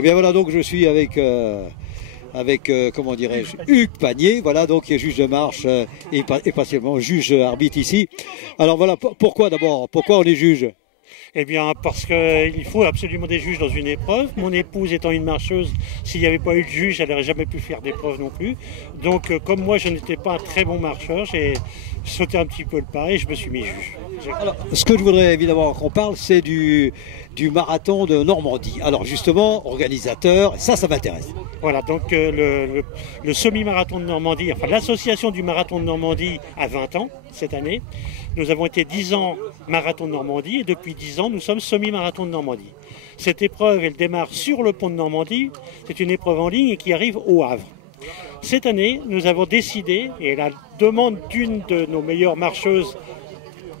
Et bien voilà, donc je suis avec, comment dirais-je, Hugues Pagné, voilà, donc qui est juge de marche et pas seulement juge arbitre ici. Alors voilà, pourquoi d'abord, pourquoi on est juge? Eh bien, parce qu'il faut absolument des juges dans une épreuve. Mon épouse étant une marcheuse, s'il n'y avait pas eu de juge, elle n'aurait jamais pu faire d'épreuve non plus. Donc, comme moi, je n'étais pas un très bon marcheur, j'ai sauté un petit peu le pas et je me suis mis juge. Alors, ce que je voudrais évidemment qu'on parle, c'est du marathon de Normandie. Alors justement, organisateur, ça m'intéresse. Voilà, donc le semi-marathon de Normandie, enfin l'association du marathon de Normandie a 20 ans cette année. Nous avons été 10 ans marathon de Normandie et depuis 10 ans, nous sommes semi-marathon de Normandie. Cette épreuve, elle démarre sur le pont de Normandie. C'est une épreuve en ligne et qui arrive au Havre. Cette année, nous avons décidé, et la demande d'une de nos meilleures marcheuses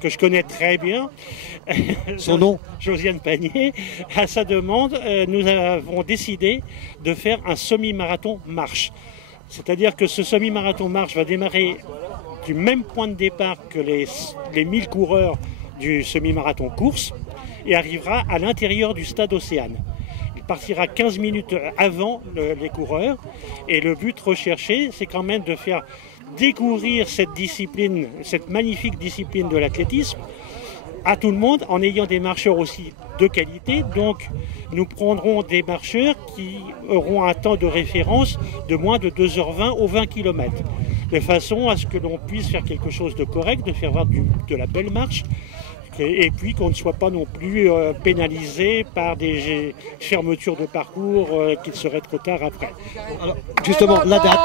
que je connais très bien, son nom, Josiane Pagné, à sa demande, nous avons décidé de faire un semi-marathon marche. C'est-à-dire que ce semi-marathon marche va démarrer du même point de départ que les 1000 coureurs du semi-marathon course et arrivera à l'intérieur du stade Océane. Il partira 15 minutes avant les coureurs et le but recherché, c'est quand même de faire découvrir cette discipline, cette magnifique discipline de l'athlétisme à tout le monde en ayant des marcheurs aussi de qualité. Donc nous prendrons des marcheurs qui auront un temps de référence de moins de 2h20 aux 20 km, de façon à ce que l'on puisse faire quelque chose de correct, de faire voir de la belle marche, et puis qu'on ne soit pas non plus pénalisé par des fermetures de parcours qu'il serait trop tard après. Alors, justement, la date.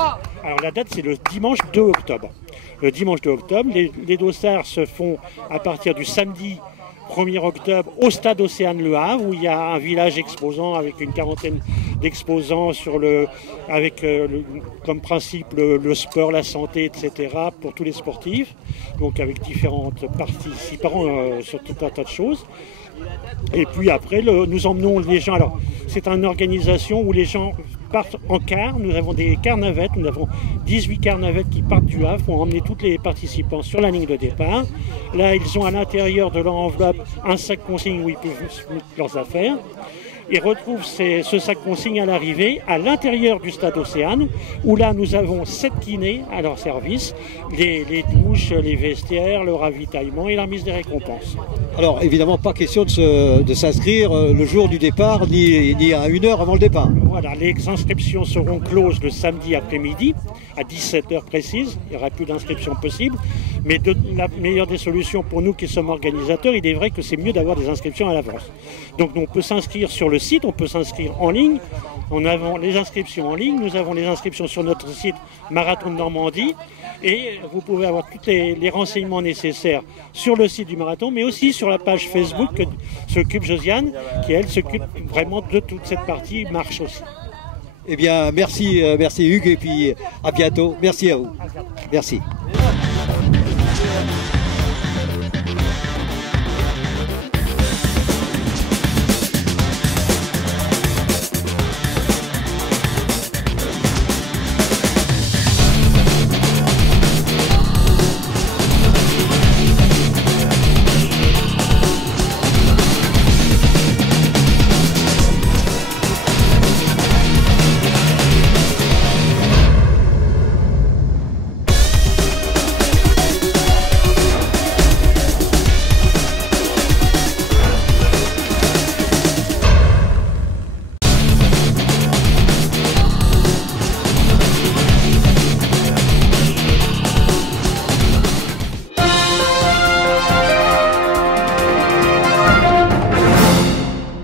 Alors la date, c'est le dimanche 2 octobre. Le dimanche 2 octobre, les dossards se font à partir du samedi 1er octobre au stade Océane Le Havre, où il y a un village exposant avec une quarantaine d'exposants avec comme principe le sport, la santé, etc. pour tous les sportifs, donc avec différentes participants sur tout un tas de choses. Et puis après, nous emmenons les gens. Alors, c'est une organisation où les gens partent en car. Nous avons des cars navettes. Nous avons 18 cars navettes qui partent du Havre pour emmener tous les participants sur la ligne de départ. Là, ils ont à l'intérieur de leur enveloppe un sac consigne où ils peuvent mettre leurs affaires. Ils retrouvent ce sac consigne à l'arrivée, à l'intérieur du stade Océane, où là nous avons 7 kinés à leur service, les douches, les vestiaires, le ravitaillement et la remise des récompenses. Alors évidemment pas question de s'inscrire le jour du départ, ni à 1 heure avant le départ. Voilà, les inscriptions seront closes le samedi après-midi, à 17h précise, il n'y aura plus d'inscription possible, mais la meilleure des solutions pour nous qui sommes organisateurs, il est vrai que c'est mieux d'avoir des inscriptions à l'avance. Donc on peut s'inscrire sur le site, on peut s'inscrire en ligne. On a les inscriptions en ligne, nous avons les inscriptions sur notre site Marathon de Normandie et vous pouvez avoir tous les renseignements nécessaires sur le site du marathon, mais aussi sur la page Facebook que s'occupe Josiane, qui elle s'occupe vraiment de toute cette partie marche aussi. Eh bien merci Hugues et puis à bientôt. Merci à vous. Merci.